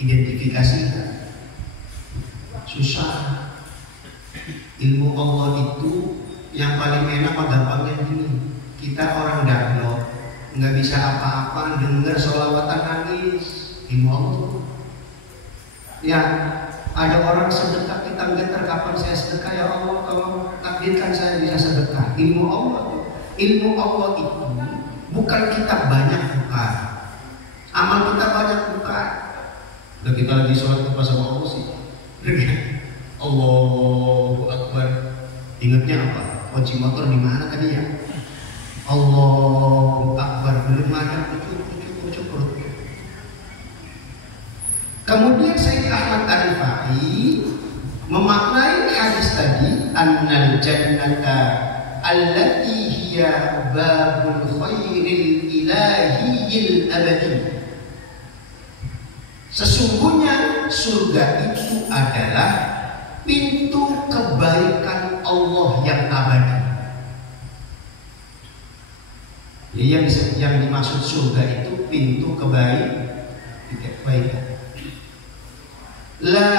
identifikasikan. Susah. Ilmu Allah itu yang paling enak gampangnya gini. Kita orang dablok, nggak bisa apa-apa dengar sholawatan nangis. Ilmu Allah. Ya, ada orang sedekah kita getar, kapan saya sedekah ya Allah, tolong takdirkan saya bisa sedekah. Ilmu Allah. Ilmu Allah itu bukan kita banyak buka, amal kita banyak buka. Dan kita lagi sholat kepada sama Allah sih. Allahu Akbar. Ingatnya apa? Kunci motor di mana tadi ya? Allahu Akbar. Belum ada cukup. Kemudian Sayyid Ahmad Ar-Rifai memaknai hadis tadi, annal jannata allati hiya babul khairil ilahiyil abadi. Sesungguhnya surga itu adalah pintu kebaikan Allah yang abadi. Yang dimaksud surga itu pintu kebaikan. La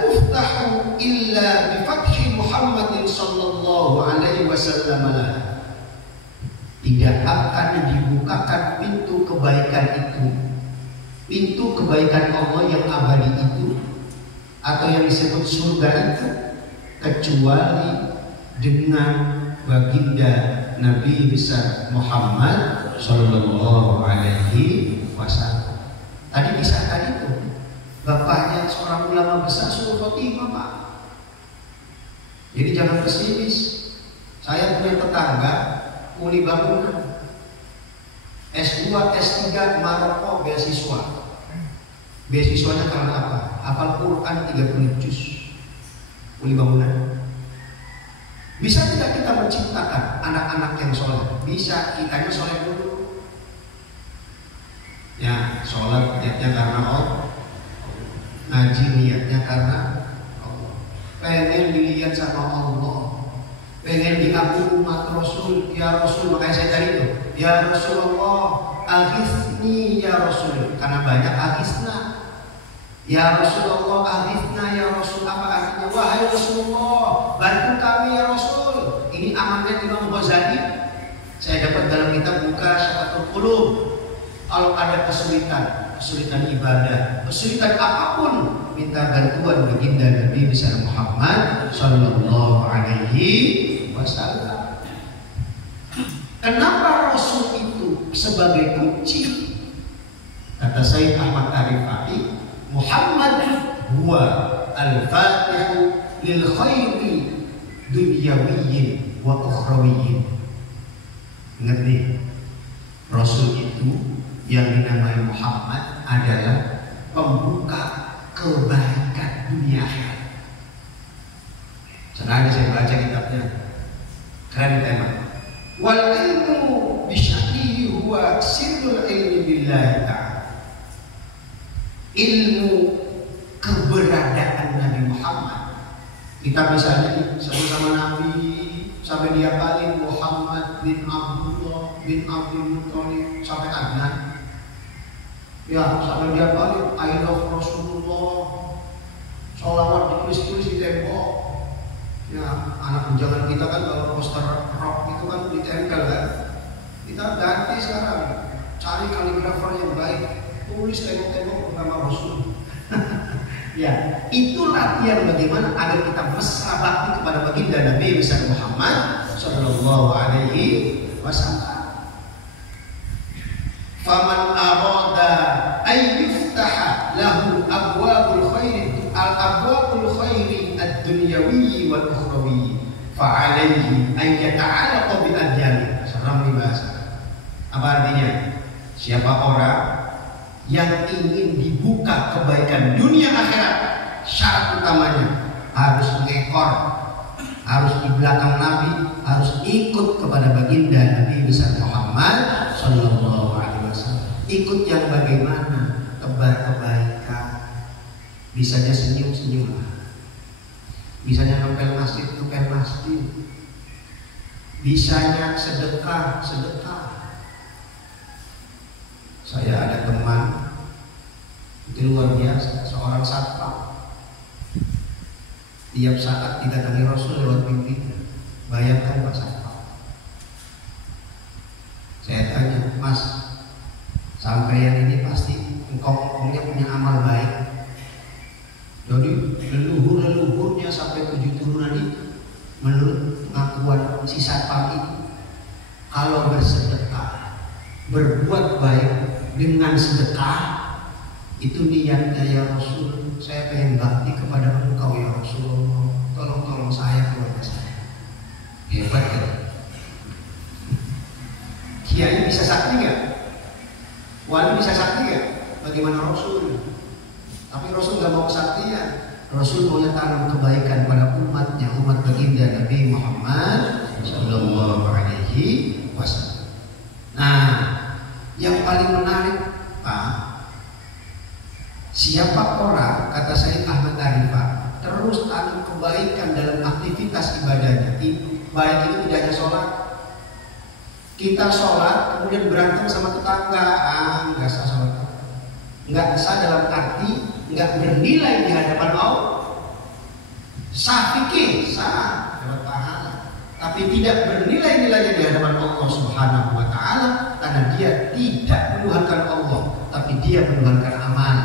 tuftahu illa bi fathi Muhammadin sallallahu alaihi wasallam. Tidak akan dibukakan pintu kebaikan itu, pintu kebaikan Allah yang abadi itu, atau yang disebut surga itu, kecuali dengan baginda Nabi besar Muhammad sallallahu alaihi wasallam. Tadi kisah tadi itu, bapaknya seorang ulama besar suruh khotimah, Pak. Jadi jangan pesimis. Saya punya tetangga kuli bangunan, S2, S3 Maroko beasiswa. Beasiswanya karena apa? Hafal Quran 30 juz. Kuli bangunan. Bisa tidak kita menciptakan anak-anak yang soleh? Bisa, kitanya soleh dulu. Ya, sholat niatnya karena Allah, ngaji niatnya karena Allah, pengen dilihat sama Allah, pengen diampuni umat Rasul. Ya Rasul, makanya saya tadi itu, ya Rasulullah, aghithni ya Rasul, karena banyak aghisna. Ya Rasulullah, aghithna ya Rasul, apa artinya? Wahai Rasulullah, bantu kami ya Rasul. Ini amanat Imam Ghazali. Saya dapat dalam kitab Buka Syafatul Qulub. Kalau ada kesulitan ibadah, kesulitan apapun, minta bantuan baginda Nabi besar Muhammad sallallahu alaihi wasallam. Kenapa Rasul itu sebagai kunci? Kata Sayyid Ahmad Ar-Rifai, Muhammad huwa al-fatihu lil khairi dunyawiyyin wa ukhrawiyyin. Ingat nih, Rasul itu yang dinamai Muhammad adalah pembuka kebaikan dunia akhirat. Sengaja saya baca kitabnya, keren tema. Wal ilmu bisyaklihi huwa sirrul ilmi billahi ta'ala. Ilmu keberadaan Nabi Muhammad. Kita misalnya sebut sama Nabi sampai dia paling Muhammad bin Abdullah bin Abdul Muttalib sampai Adnan. Ya, sampai dia paling I love Rasulullah. Sholawat ditulis-tulis di tembok. Ya, anak bujangan kita kan kalau poster rock itu kan ditempel kan. Kita ganti sekarang, cari kaligrafer yang baik, tulis tembok-tembok nama Rasul. Ya, itu latihan bagaimana agar kita mesra bakti kepada baginda Nabi besar Muhammad sallallahu alaihi wasallam. Faman arada ay yuftaha lahu abwabul khairi al-abwabul khairi ad-dunyawiyyi wal ukhrawiyyi fa alayhi ay yata'alaqa bi adyani. Salam bahasa. Apa artinya? Siapa orang yang ingin dibuka kebaikan dunia akhirat, syarat utamanya harus mengekor, harus di belakang Nabi, harus ikut kepada baginda Nabi besar Muhammad sallallahu alaihi wasallam. Ikut yang bagaimana? Tebar kebaikan. Bisanya senyum-senyum, bisanya nempel masjid, nempel masjid, bisanya sedekah. Saya ada teman itu Itu luar biasa. Seorang satpam tiap saat didatangi Rasul lewat mimpi. Bayangkan Pak Satpam. Saya tanya, Mas, sampeyan ini pasti engkau-engkaunya punya amal baik. Jadi leluhur-leluhurnya sampai 7 turunan itu, menurut pengakuan si satpam itu, kalau bersedekah, berbuat baik dengan sedekah, itu niatnya ya Rasul, saya pengen bakti kepada engkau ya Rasulullah, tolong saya, keluarga saya. Hebat kan? Kiai bisa sakti nggak? Wali bisa sakti nggak? Bagaimana Rasul? Tapi Rasul nggak mau kesaktian. Rasul maunya tanam kebaikan pada umatnya, umat baginda Nabi Muhammad Sallallahu Alaihi Wasallam. Nah, yang paling menarik, Pak, siapa orang, kata Sayyid Ahmad Arifah, terus tanam kebaikan dalam aktivitas ibadahnya. Baik itu tidak hanya sholat. Kita sholat kemudian berantem sama tetangga, nggak sah sholat. Nggak sah dalam arti nggak bernilai di hadapan Allah. Sah fikih, sah dapat pahala, tapi tidak bernilai-nilai di hadapan Allah Subhanahu wa Ta'ala, karena dia tidak menuhankan Allah, tapi dia menuhankan amal.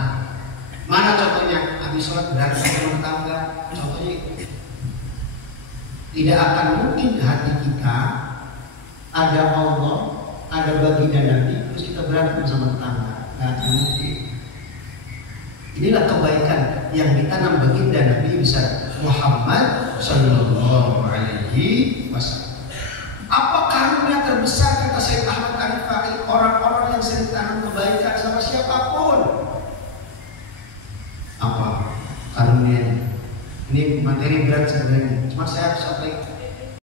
Mana contohnya? Habis sholat berantem sama tetangga. Contohnya itu. Tidak akan mungkin hati kita ada Allah, ada baginda Nabi, terus kita berantem sama tetangga. Nggak akan mungkin. Inilah kebaikan yang ditanam baginda Nabi besar Muhammad Sallallahu Alaihi Wasallam. Apa karunia terbesar, kata Sayyid Ahmad Arifah, orang-orang yang sering tanam kebaikan sama siapapun? Apa karunia? Ini materi berat sebenarnya, cuma saya sampaikan.